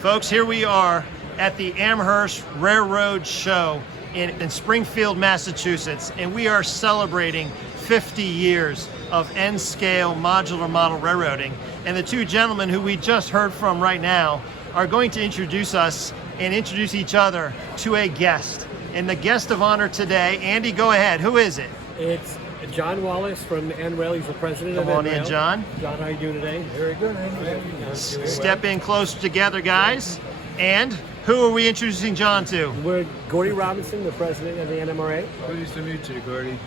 Folks, here we are at the Amherst Railroad Show in Springfield, Massachusetts, and we are celebrating 50 years of N-scale modular model railroading. And the two gentlemen who we just heard from right now are going to introduce us and introduce each other to a guest. And the guest of honor today, Andy, go ahead. Who is it? It's John Wallis from NRail. He's the president of NRail. Come on in, John. John, how are you doing today? Very good, Andy. Step in close together, guys. And who are we introducing John to? We're Gordy Robinson, the president of the NMRA. Pleased to meet you, Gordy.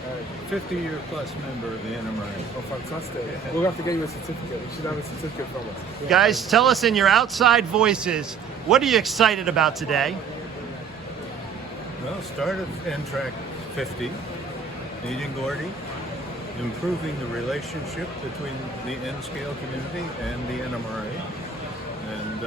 50-year plus member of the NMRA. Oh, fantastic. We'll have to get you a certificate. You should have a certificate from us. Yeah. Guys, tell us in your outside voices, what are you excited about today? Well, start of NTRAC 50, meeting Gordy, improving the relationship between the N-scale community and the NMRA, and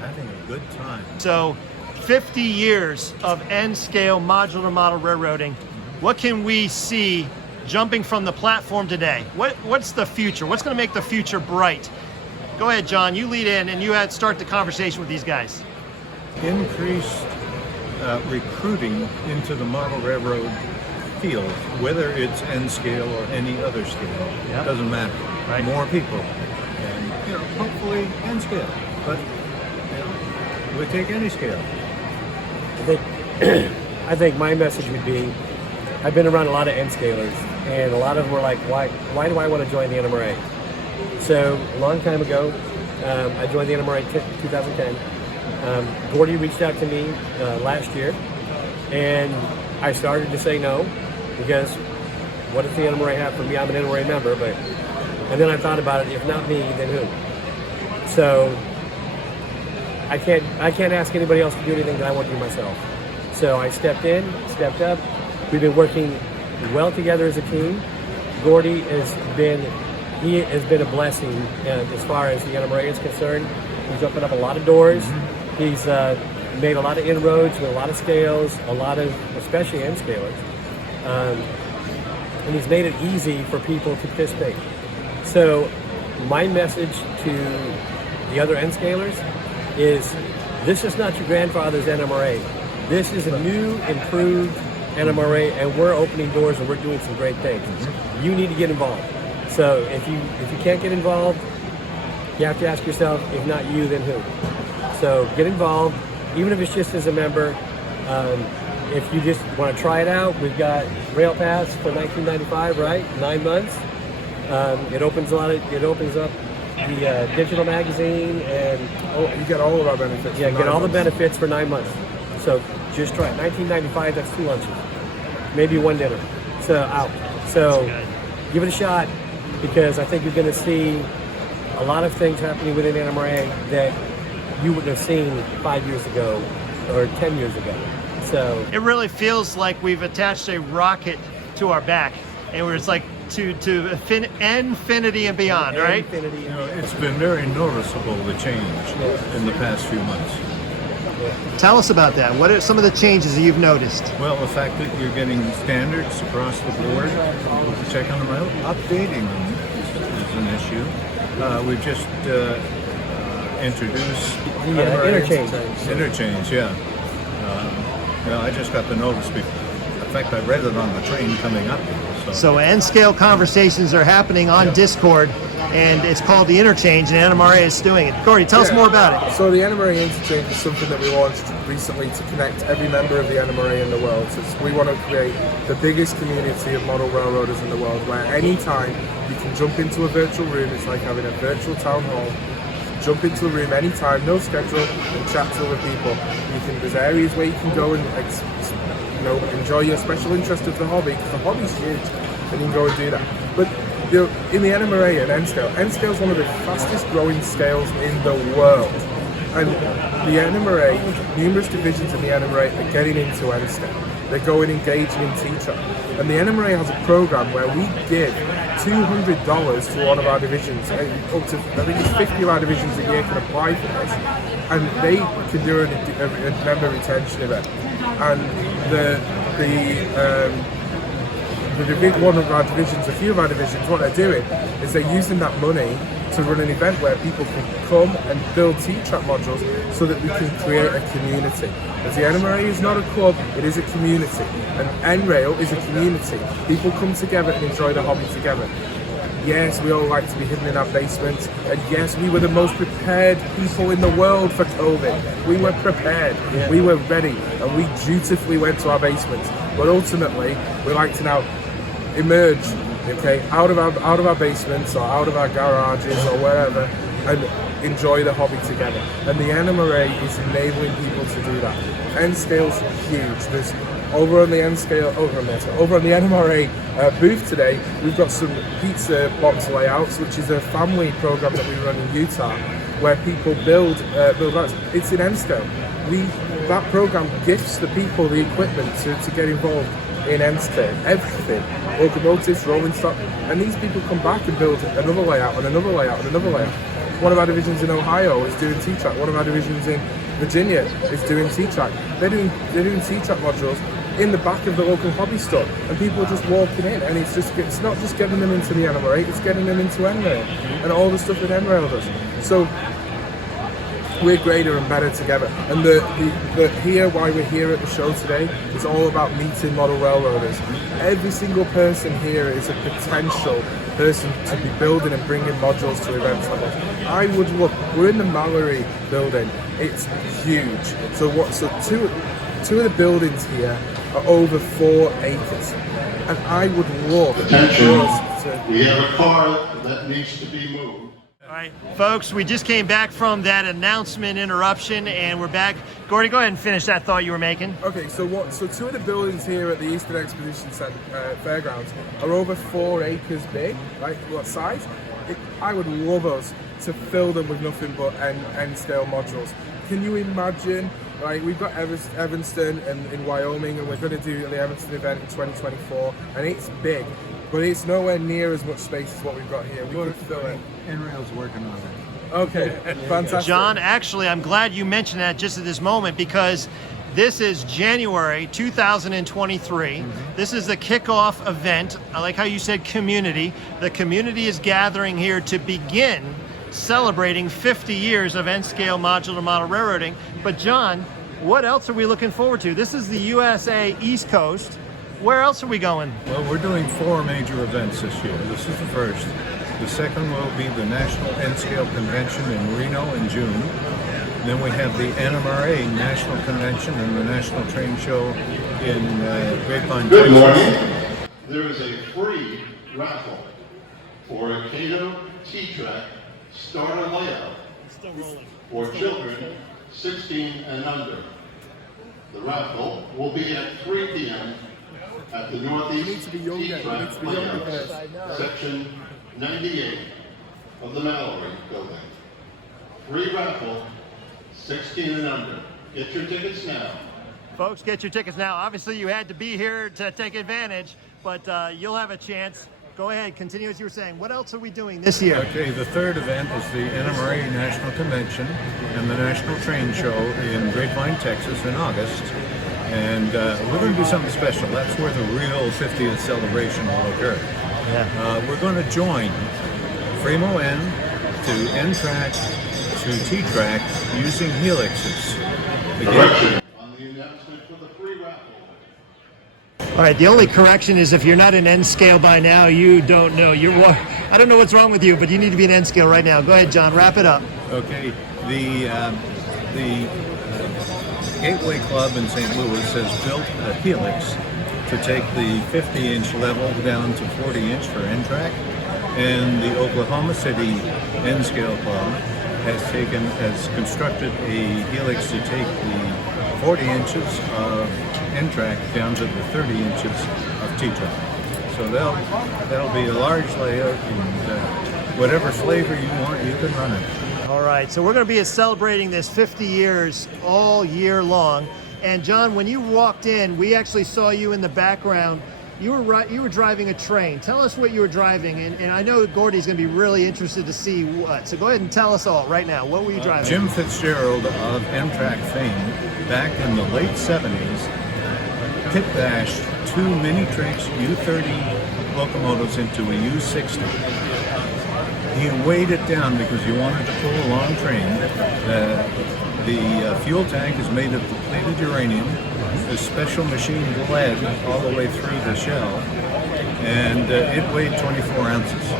having a good time. So 50 years of N-scale modular model railroading. What can we see jumping from the platform today? What's the future? What's going to make the future bright? Go ahead, John. You lead in and you start the conversation with these guys. Increased recruiting into the model railroad field, whether it's N-scale or any other scale. Yeah. It doesn't matter. Right. More people. And hopefully N-scale. But we take any scale. I think my message would be, I've been around a lot of N-scalers, and a lot of them were like, why do I want to join the NMRA? So a long time ago, I joined the NMRA in 2010. Gordy reached out to me last year, and I started to say no, because what does the NMRA have for me? I'm an NMRA member, and then I thought about it, if not me, then who? So I can't ask anybody else to do anything that I want to do myself. So I stepped up. We've been working well together as a team. Gordy has been a blessing as far as the NMRA is concerned. He's opened up a lot of doors. Mm-hmm. He's made a lot of inroads with a lot of scales, especially N-scalers. And he's made it easy for people to participate. So my message to the other N-scalers is, this is not your grandfather's NMRA. This is a new, improved NMRA, and we're opening doors and we're doing some great things. Mm-hmm. You need to get involved. So if you can't get involved, you have to ask yourself, if not you, then who? So get involved, even if it's just as a member. If you just want to try it out, we've got Rail Pass for $19.95, right? 9 months. It opens up the digital magazine, and you get all of our benefits. Yeah, get all the benefits for 9 months. So just try it. $19.95. That's 2 lunches, maybe 1 dinner. So give it a shot, because I think you're going to see a lot of things happening within NMRA that you wouldn't have seen 5 years ago or 10 years ago. So it really feels like we've attached a rocket to our back, and we're just like to infinity and beyond, right? Infinity. It's been very noticeable, the change in the past few months. Tell us about that. What are some of the changes that you've noticed? Well, the fact that you're getting standards across the board, check on them out, updating them is an issue. We've just introduced interchange, yeah. Well, I just got the notice before. In fact, I read it on the train coming up here. So N-scale conversations are happening on Discord, and it's called the interchange, and NMRA is doing it. Gordy, tell us more about it. So the NMRA interchange is something that we launched recently to connect every member of the NMRA in the world. So we want to create the biggest community of model railroaders in the world, where anytime you can jump into a virtual room. It's like having a virtual town hall. Jump into a room anytime, no schedule, and chat to other people. There's areas where you can go and enjoy your special interest of the hobby, because the hobby's huge, and you can go and do that. But in the NMRA and N-scale is one of the fastest growing scales in the world. And the NMRA, numerous divisions in the NMRA are getting into N-scale. They're going engaging in teacher. And the NMRA has a program where we give $200 to one of our divisions. Up to, I think it's 50 of our divisions a year can apply for this. And they can do a member retention event. And the big one of our divisions, a few of our divisions, what they're doing is they're using that money to run an event where people can come and build T-track modules so that we can create a community. As the NMRA is not a club, it is a community. And NRail is a community. People come together and enjoy the hobby together. Yes, we all like to be hidden in our basements, and yes, we were the most prepared people in the world for COVID. We were prepared, we were ready, and we dutifully went to our basements. But ultimately, we like to now emerge, okay, out of our basements or out of our garages or wherever, and enjoy the hobby together. And the NMRA is enabling people to do that. N-Scale's huge. There's over on the NMRA booth today, we've got some pizza box layouts, which is a family program that we run in Utah, where people build routes. It's in N-Scale. That program gifts the people the equipment to get involved in N-Scale, everything, locomotives, rolling stock, and these people come back and build another layout and another layout and another layout. One of our divisions in Ohio is doing T-Track. One of our divisions in Virginia is doing T-Track. They're doing T-Track modules in the back of the local hobby store, and people are just walking in, and it's not just getting them into the NMRA, it's getting them into NRail and all the stuff that NRail does. So we're greater and better together. And why we're here at the show today is all about meeting model railroaders. Every single person here is a potential person to be building and bringing modules to events like this. I would look, we're in the Mallory building, it's huge. So two of the buildings here are over 4 acres. And I would love Attention, to... we have a car that needs to be moved. All right, folks, we just came back from that announcement interruption, and we're back. Gordy, go ahead and finish that thought you were making. Okay, so two of the buildings here at the Eastern Exposition Fairgrounds are over 4 acres big, right? What size? I would love us to fill them with nothing but N-scale modules. Can you imagine? Right, we've got Evanston in Wyoming, and we're going to do the Evanston event in 2024, and it's big, but it's nowhere near as much space as what we've got here. We could fill it. NRail's working on it. Okay, fantastic. John, actually, I'm glad you mentioned that just at this moment, because this is January 2023. This is the kickoff event. I like how you said community. The community is gathering here to begin celebrating 50 years of N-scale modular model railroading. But John, what else are we looking forward to? This is the USA East Coast. Where else are we going? Well, we're doing 4 major events this year. This is the first. The second will be the National N-Scale Convention in Reno in June. Then we have the NMRA National Convention and the National Train Show in Grapevine, Good Texas. morning. There is a free raffle for a Cato T-Track starter layout for children 16 and under. The raffle will be at 3 p.m. at the Northeast T-Track layout, section 98 of the Mallory building. Free raffle, 16 and under. Get your tickets now. Folks, get your tickets now. Obviously, you had to be here to take advantage, but you'll have a chance. Go ahead, continue as you were saying. What else are we doing this year? Okay, the third event is the NMRA National Convention and the National Train Show in Grapevine, Texas in August. And we're going to do something special. That's where the real 50th celebration will occur. Yeah. We're going to join Fremo N to N-Track to T-Track using helixes. Correction on the announcement for the free raffle. All right, the only correction is if you're not in N-scale by now, you don't know. I don't know what's wrong with you, but you need to be in N-scale right now. Go ahead, John, wrap it up. Okay, the Gateway Club in St. Louis has built a helix to take the 50-inch level down to 40-inch for N-Track, and the Oklahoma City N-Scale Club has constructed a helix to take the 40 inches of N-Track down to the 30 inches of T-Track. So that'll be a large layout, and whatever flavor you want, you can run it. All right, so we're going to be celebrating this 50 years all year long. And John, when you walked in, we actually saw you in the background. You were driving a train. Tell us what you were driving, and I know Gordy's going to be really interested to see what. So go ahead and tell us all right now. What were you driving? Jim Fitzgerald of N-Track fame, back in the late 70s, pit bashed 2 mini-trix U-30 locomotives into a U-60. he weighed it down because he wanted to pull a long train. The fuel tank is made of depleted uranium. There's special machined lead all the way through the shell, and it weighed 24 ounces.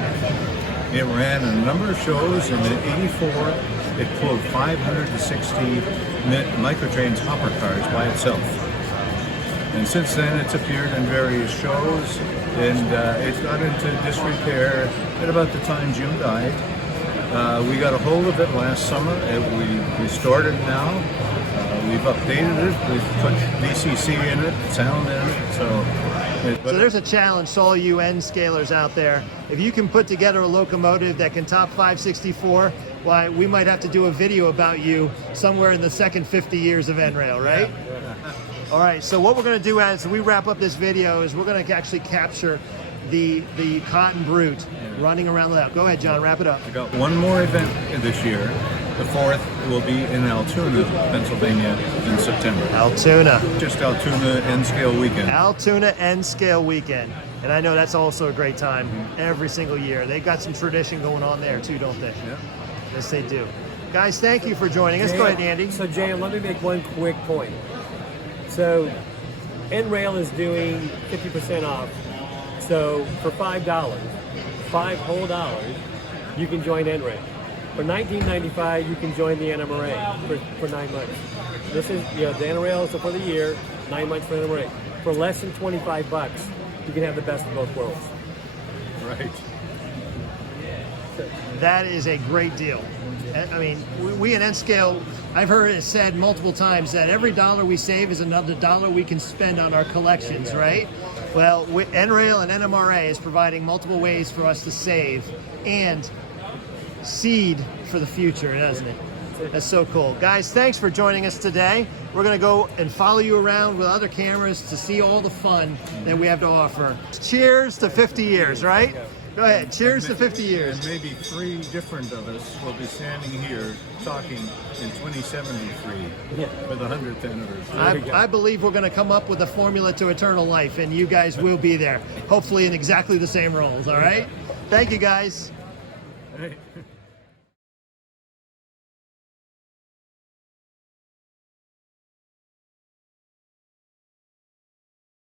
It ran a number of shows, and in '84 it pulled 560 microtrains hopper cars by itself. And since then it's appeared in various shows, and it got into disrepair at about the time Jim died. We got a hold of it last summer, and we restored it now. We've updated it, we've put VCC in it, sound in it, so there's a challenge to all you N-scalers out there. If you can put together a locomotive that can top 564, why, we might have to do a video about you somewhere in the second 50 years of NRail, right? Yeah. All right, so what we're going to do as we wrap up this video is we're going to actually capture the Cotton Brute running around the layout. Go ahead, John, wrap it up. I got one more event this year. The 4th will be in Altoona, Pennsylvania in September. Altoona. Just Altoona N-Scale Weekend. Altoona N-Scale Weekend. And I know that's also a great time every single year. They've got some tradition going on there too, don't they? Yeah. Yes, they do. Guys, thank you for joining us. Go ahead, Andy. So, Jan, let me make one quick point. So, NRail is doing 50% off. So, for $5, $5 whole dollars, you can join NRail. For $19.95, you can join the NMRA for 9 months. This is, the NRail is for the year, 9 months for NMRA. For less than $25, you can have the best of both worlds. Right. That is a great deal. I mean, we at N-Scale, I've heard it said multiple times that every dollar we save is another dollar we can spend on our collections, right? Well, NRail and NMRA is providing multiple ways for us to save and seed for the future, doesn't it? That's so cool. Guys, thanks for joining us today. We're going to go and follow you around with other cameras to see all the fun that we have to offer. Cheers to 50 years, right? Go ahead. Cheers to 50 years. And maybe 3 different of us will be standing here talking in 2073 for the 100th anniversary. I believe we're going to come up with a formula to eternal life, and you guys will be there, hopefully in exactly the same roles, all right? Thank you, guys. Hey.